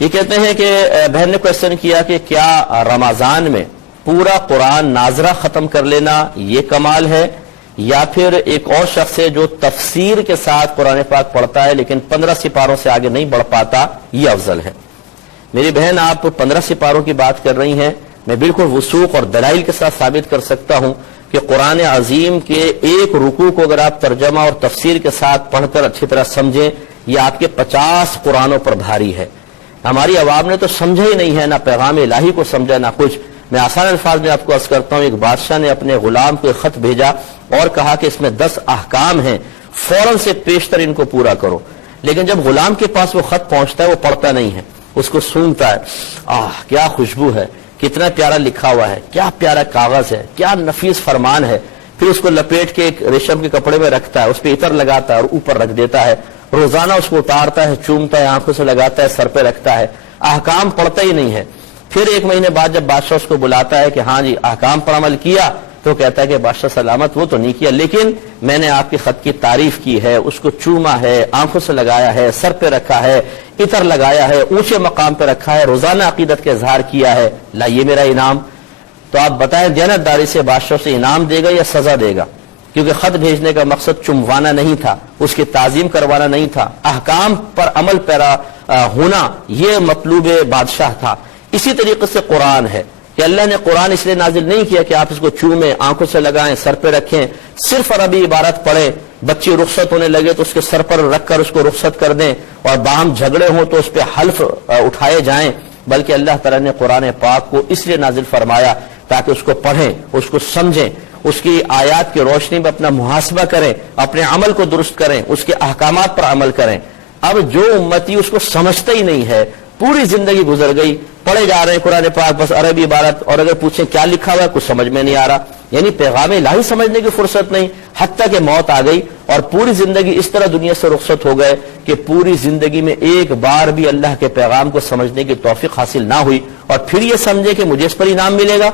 یہ کہتے ہیں کہ بہن نے کوشچن کیا کہ کیا رمضان میں پورا قرآن ناظرہ ختم کر لینا یہ کمال ہے، یا پھر ایک اور شخص ہے جو تفسیر کے ساتھ قرآن پاک پڑھتا ہے لیکن 15 سپاروں سے آگے نہیں بڑھ پاتا، یہ افضل ہے؟ میری بہن، آپ 15 سپاروں کی بات کر رہی ہیں، میں بالکل وثوق اور دلائل کے ساتھ ثابت کر سکتا ہوں کہ قرآن عظیم کے ایک رکوع کو اگر آپ ترجمہ اور تفسیر کے ساتھ پڑھ کر اچھی طرح سمجھیں، یہ آپ کے 50 قرآنوں پر بھاری ہے۔ ہماری عوام نے تو سمجھا ہی نہیں ہے، نہ پیغام الہی کو سمجھا نہ کچھ۔ میں آسان الفاظ میں آپ کو عرض کرتا ہوں، ایک بادشاہ نے اپنے غلام کو ایک خط بھیجا اور کہا کہ اس میں 10 احکام ہیں، فوراً سے پیشتر ان کو پورا کرو۔ لیکن جب غلام کے پاس وہ خط پہنچتا ہے وہ پڑھتا نہیں ہے، اس کو سونگتا ہے، کیا خوشبو ہے، کتنا پیارا لکھا ہوا ہے، کیا پیارا کاغذ ہے، کیا نفیس فرمان ہے۔ پھر اس کو لپیٹ کے ایک ریشم کے کپڑے میں رکھتا ہے، اس پہ عطر لگاتا ہے اور اوپر رکھ دیتا ہے، روزانہ اس کو اتارتا ہے، چومتا ہے، آنکھوں سے لگاتا ہے، سر پہ رکھتا ہے، احکام پڑھتا ہی نہیں ہے۔ پھر ایک مہینے بعد جب بادشاہ اس کو بلاتا ہے کہ ہاں جی احکام پر عمل کیا، تو کہتا ہے کہ بادشاہ سلامت، وہ تو نہیں کیا، لیکن میں نے آپ کے خط کی تعریف کی ہے، اس کو چوما ہے، آنکھوں سے لگایا ہے، سر پہ رکھا ہے، عطر لگایا ہے، اونچے مقام پہ رکھا ہے، روزانہ عقیدت کا اظہار کیا ہے، لائیے میرا انعام۔ تو آپ بتائیں دیانتداری سے بادشاہ سے انعام دے گا یا سزا دے گا؟ کیونکہ خط بھیجنے کا مقصد چموانا نہیں تھا، اس کی تعظیم کروانا نہیں تھا، احکام پر عمل پیرا ہونا یہ مطلوب بادشاہ تھا۔ اسی طریقے سے قرآن ہے کہ اللہ نے قرآن اس لیے نازل نہیں کیا کہ آپ اس کو چومیں، آنکھوں سے لگائیں، سر پہ رکھیں، صرف عربی عبارت پڑھیں، بچی رخصت ہونے لگے تو اس کے سر پر رکھ کر اس کو رخصت کر دیں، اور باہم جھگڑے ہوں تو اس پہ حلف اٹھائے جائیں، بلکہ اللہ تعالیٰ نے قرآن پاک کو اس لیے نازل فرمایا تاکہ اس کو پڑھیں، اس کو سمجھیں، اس کی آیات کی روشنی میں اپنا محاسبہ کریں، اپنے عمل کو درست کریں، اس کے احکامات پر عمل کریں۔ اب جو امتی اس کو سمجھتا ہی نہیں ہے، پوری زندگی گزر گئی پڑھے جا رہے ہیں قرآن پاک بس عربی عبارت، اور اگر پوچھیں کیا لکھا ہوا ہے کچھ سمجھ میں نہیں آ رہا، یعنی پیغام الہی سمجھنے کی فرصت نہیں، حتیٰ کہ موت آ گئی اور پوری زندگی اس طرح دنیا سے رخصت ہو گئے کہ پوری زندگی میں ایک بار بھی اللہ کے پیغام کو سمجھنے کی توفیق حاصل نہ ہوئی، اور پھر یہ سمجھے کہ مجھے اس پر انعام ملے گا۔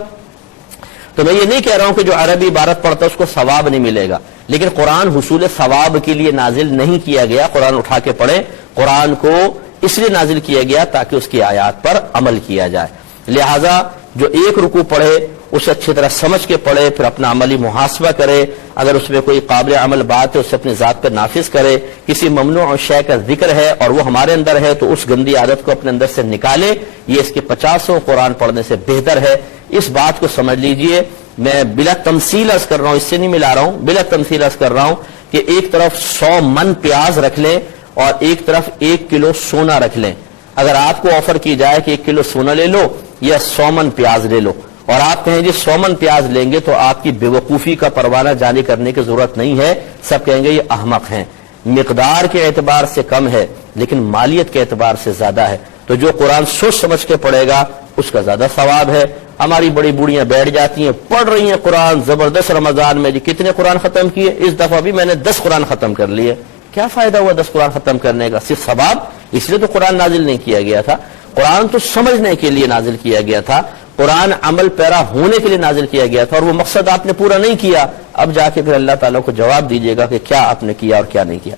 تو میں یہ نہیں کہہ رہا ہوں کہ جو عربی عبارت پڑھتا ہے اس کو ثواب نہیں ملے گا، لیکن قرآن حصول ثواب کے لیے نازل نہیں کیا گیا۔ قرآن اٹھا کے پڑھیں، قرآن کو اس لیے نازل کیا گیا تاکہ اس کی آیات پر عمل کیا جائے۔ لہذا جو ایک رکوع پڑھے اسے اچھی طرح سمجھ کے پڑھے، پھر اپنا عملی محاسبہ کرے، اگر اس میں کوئی قابل عمل بات ہے اسے اپنی ذات پر نافذ کرے، کسی ممنوع شے کا ذکر ہے اور وہ ہمارے اندر ہے تو اس گندی عادت کو اپنے اندر سے نکالے، یہ اس کے 50 قرآن پڑھنے سے بہتر ہے۔ اس بات کو سمجھ لیجئے، میں بلا تمثیل عرض کر رہا ہوں، اس سے نہیں ملا رہا ہوں، بلا تمثیل عرض کر رہا ہوں کہ ایک طرف 100 من پیاز رکھ لیں اور ایک طرف 1 کلو سونا رکھ لیں۔ اگر آپ کو آفر کی جائے کہ 1 کلو سونا لے لو یا 100 من پیاز لے لو، اور آپ کہیں جی 100 من پیاز لیں گے، تو آپ کی بے وقوفی کا پروانہ جاری کرنے کی ضرورت نہیں ہے، سب کہیں گے یہ احمق ہیں۔ مقدار کے اعتبار سے کم ہے لیکن مالیت کے اعتبار سے زیادہ ہے، تو جو قرآن سوچ سمجھ کے پڑھے گا اس کا زیادہ ثواب ہے۔ ہماری بڑی بوڑھیاں بیٹھ جاتی ہیں پڑھ رہی ہیں قرآن زبردست، رمضان میں جی کتنے قرآن ختم کیے، اس دفعہ بھی میں نے 10 قرآن ختم کر لیے۔ کیا فائدہ ہوا 10 قرآن ختم کرنے کا؟ صرف ثواب؟ اس لیے تو قرآن نازل نہیں کیا گیا تھا، قرآن تو سمجھنے کے لیے نازل کیا گیا تھا، قرآن عمل پیرا ہونے کے لیے نازل کیا گیا تھا، اور وہ مقصد آپ نے پورا نہیں کیا، اب جا کے پھر اللہ تعالیٰ کو جواب دیجیے گا کہ کیا آپ نے کیا اور کیا نہیں کیا۔